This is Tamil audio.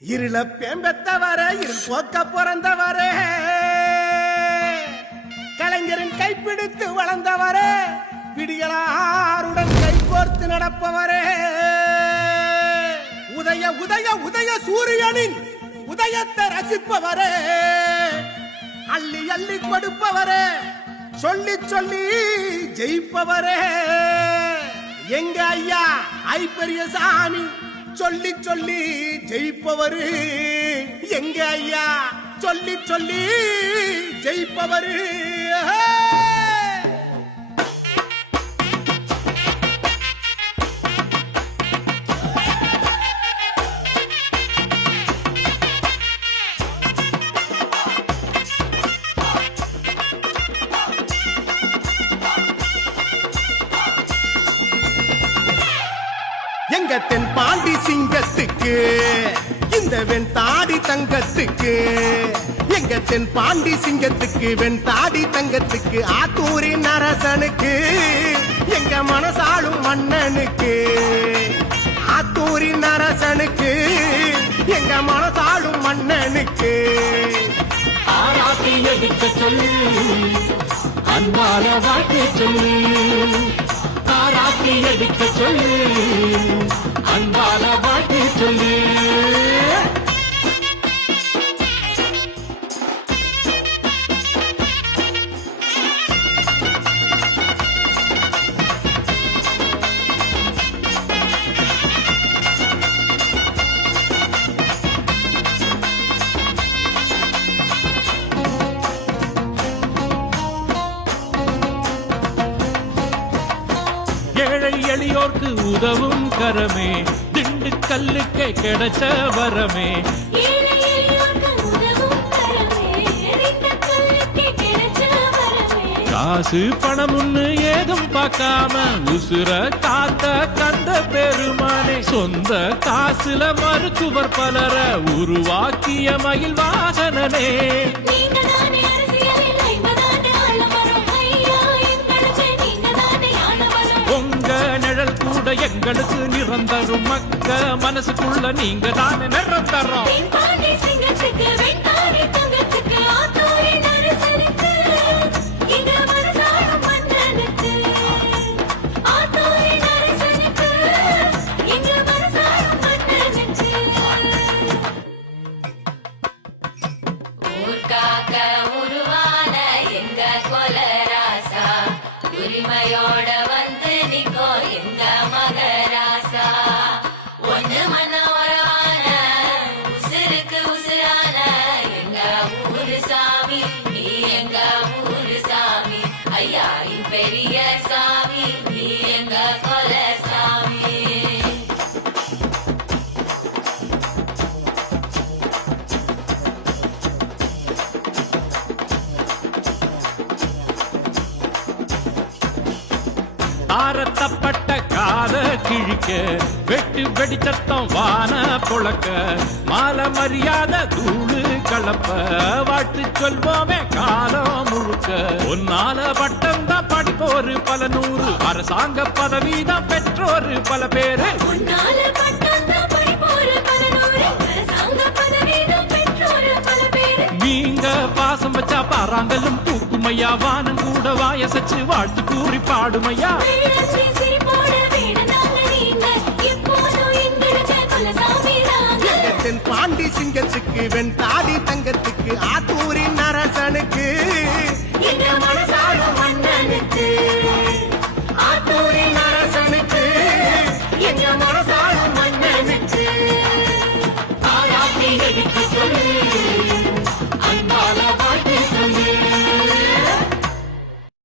இருள பேம்பெத்தவரே இருள் போக்க பிறந்தவரே. கலைஞரின் கைப்பிடித்து வளர்ந்தவரே விடியலாருடன் கைகோர்த்து நடப்பவரே. உதய உதய உதய சூரியனின் உதயத்தை ரசிப்பவரே. அள்ளி அள்ளி கொடுப்பவரே சொல்லி சொல்லி ஜெயிப்பவரே. எங்க ஐயா ஐ பெரிய சாமி சொல்லி சொல்லி ஜெயிப்பவரு. எங்க ஐயா? சொல்லி சொல்லி ஜெயிப்பவரு. எங்க தென் பாண்டி சிங்கத்துக்கு இந்த வெண்தாடி தங்கத்துக்கு எங்க தென் பாண்டி சிங்கத்துக்கு வெண்தாடி தங்கத்துக்கு ஆத்தூரி நரசனுக்கு எங்க மனசாலும் மன்னனுக்கு ஆத்தூரின் நரசனுக்கு எங்க மனசாலும் மன்னனுக்கு. ஆராட்டி எடுக்க சொல்லு அன்பான வாழ்க்கை சொல்லு ஆராட்டி அடிக்க சொல்லு? அன்பால வாழ்க்கை சொல்லு. ஏழை எளியோர்க்கு உதவும் கரமே. திண்டுக்கல்லுக்கு கிடைச்ச வரமே. காசு பணம்னு ஏதும் பார்க்காம உசுர காத்த கந்த பெருமானே. சொந்த காசுல மருத்துவர் பலர உருவாக்கிய மயில் வாசனனே மனசாளும் தரும் மக்க மனசுக்குள்ள நீங்க தான் நிறம் தரோம் உருவான எங்க கொலராசா உரிமையோட ஆரத்தப்பட்ட காத கிழிக்க வெட்டு வெடிச்சத்தம் வான புழக்க மால மரியாதை தூளு கலப்ப வாழ்த்து சொல்வோமே காலம் முழுக்க ஒன்னால பட்டம் தான் படிப்போரு பல நூறு அரசாங்க பதவி தான் பெற்றோரு பல பேரு. நீங்க பாசம் வச்சா பாறாங்கல்லும் தூக்குமையா வானம் கூட வாயசச்சு வாழ்த்து கூறி பாடுமையா? தென் பாண்டி சிங்கத்துக்கு வெண்தாடி